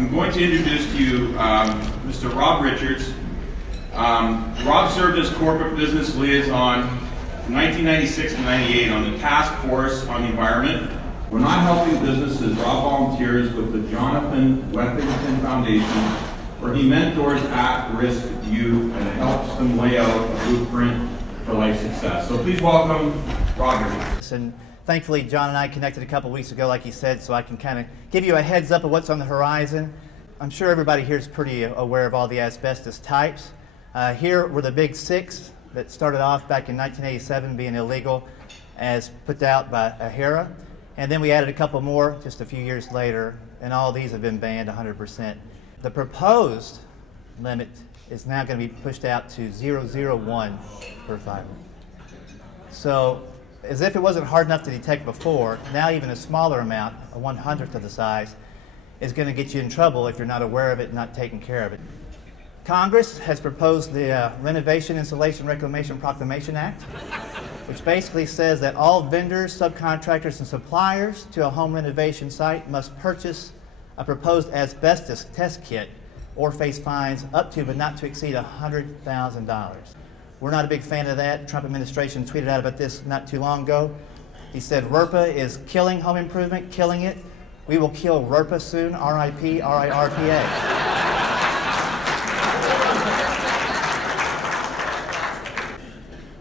I'm going to introduce to you Mr. Rob Richards. Rob served as corporate business liaison from 1996 to 98 on the task force on the environment. When not helping businesses, Rob volunteers with the Jonathan Wethington Foundation, where he mentors at-risk youth and helps them lay out a blueprint for life success. So please welcome Rob Richards. And thankfully, John and I connected a couple weeks ago, like he said, so I can kind of give you a heads up of what's on the horizon. I'm sure everybody here is pretty aware of all the asbestos types. Here were the big six that started off back in 1987 being illegal as put out by AHERA. And then we added a couple more just a few years later, and all these have been banned 100%. The proposed limit is now going to be pushed out to 0.001 per fiber. So, as if it wasn't hard enough to detect before, now even a smaller amount, a 1/100th of the size, is going to get you in trouble if you're not aware of it and not taking care of it. Congress has proposed the Renovation, Insulation, Reclamation Proclamation Act, which basically says that all vendors, subcontractors, and suppliers to a home renovation site must purchase a proposed asbestos test kit or face fines up to but not to exceed $100,000. We're not a big fan of that. The Trump administration tweeted out about this not too long ago. He said RERPA is killing home improvement, killing it. We will kill RERPA soon, R-I-P, R-I-R-P-A.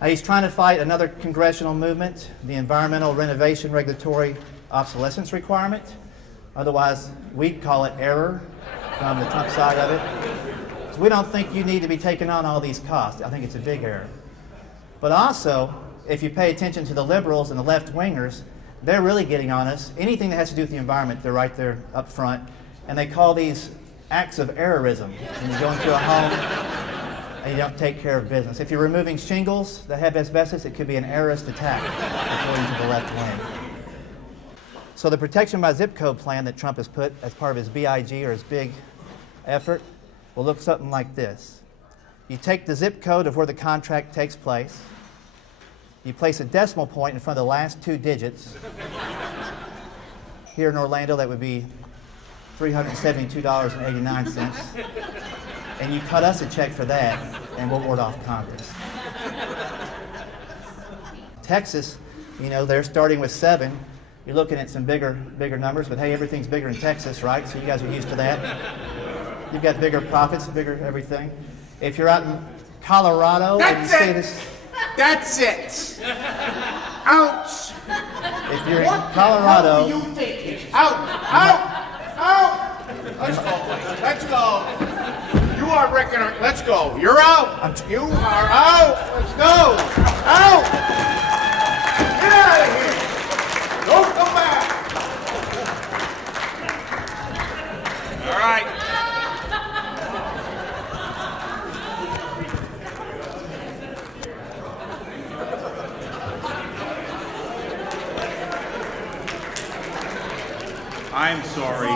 He's trying to fight another congressional movement, the Environmental Renovation Regulatory Obsolescence Requirement. Otherwise, we call it error from the Trump side of it. So we don't think you need to be taking on all these costs. I think it's a big error. But also, if you pay attention to the liberals and the left-wingers, they're really getting on us. Anything that has to do with the environment, they're right there up front. And they call these acts of errorism. When you go into a home and you don't take care of business. If you're removing shingles that have asbestos, it could be an errorist attack, according to the left wing. So the protection by zip code plan that Trump has put as part of his BIG or his big effort will look something like this. You take the zip code of where the contract takes place, you place a decimal point in front of the last two digits. Here in Orlando, that would be $372.89. And you cut us a check for that, and we'll ward off Congress. Texas, you know, they're starting with 7. You're looking at some bigger numbers, but hey, everything's bigger in Texas, right? So you guys are used to that. You've got bigger profits, bigger everything. If you're out in Colorado, and you see this. That's it. Ouch. If you're in Colorado, what are you thinking? Out. Let's go. You are wrecking our... Let's go. You're out. You are out. Let's go. Out. Get out of here. Don't come back. All right. I'm sorry.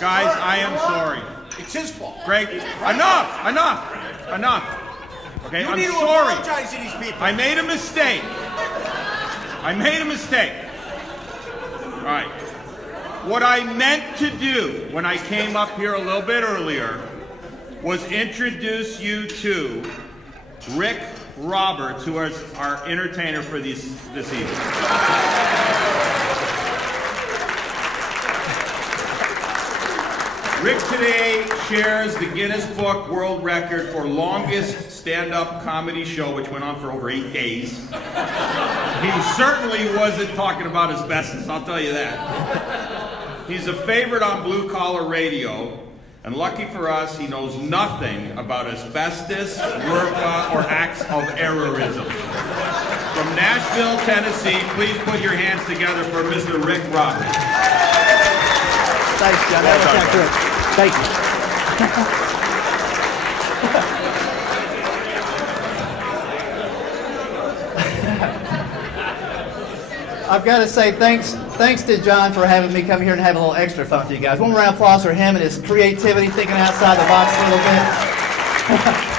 Guys, I am sorry. It's his fault. Greg, enough. Okay, You I'm need to sorry. apologize to these people. I made a mistake. All right. What I meant to do when I came up here a little bit earlier was introduce you to Rick Roberts, who is our entertainer for this evening. Rick today shares the Guinness Book World Record for longest stand-up comedy show, which went on for over 8 days. He certainly wasn't talking about asbestos, I'll tell you that. He's a favorite on blue-collar radio, and lucky for us, he knows nothing about asbestos, RERPA, or acts of errorism. From Nashville, Tennessee, please put your hands together for Mr. Rick Roberts. thanks, John. That was good. Thank you. I've got to say thanks to John for having me come here and have a little extra fun with you guys. One round of applause for him and his creativity, thinking outside the box a little bit.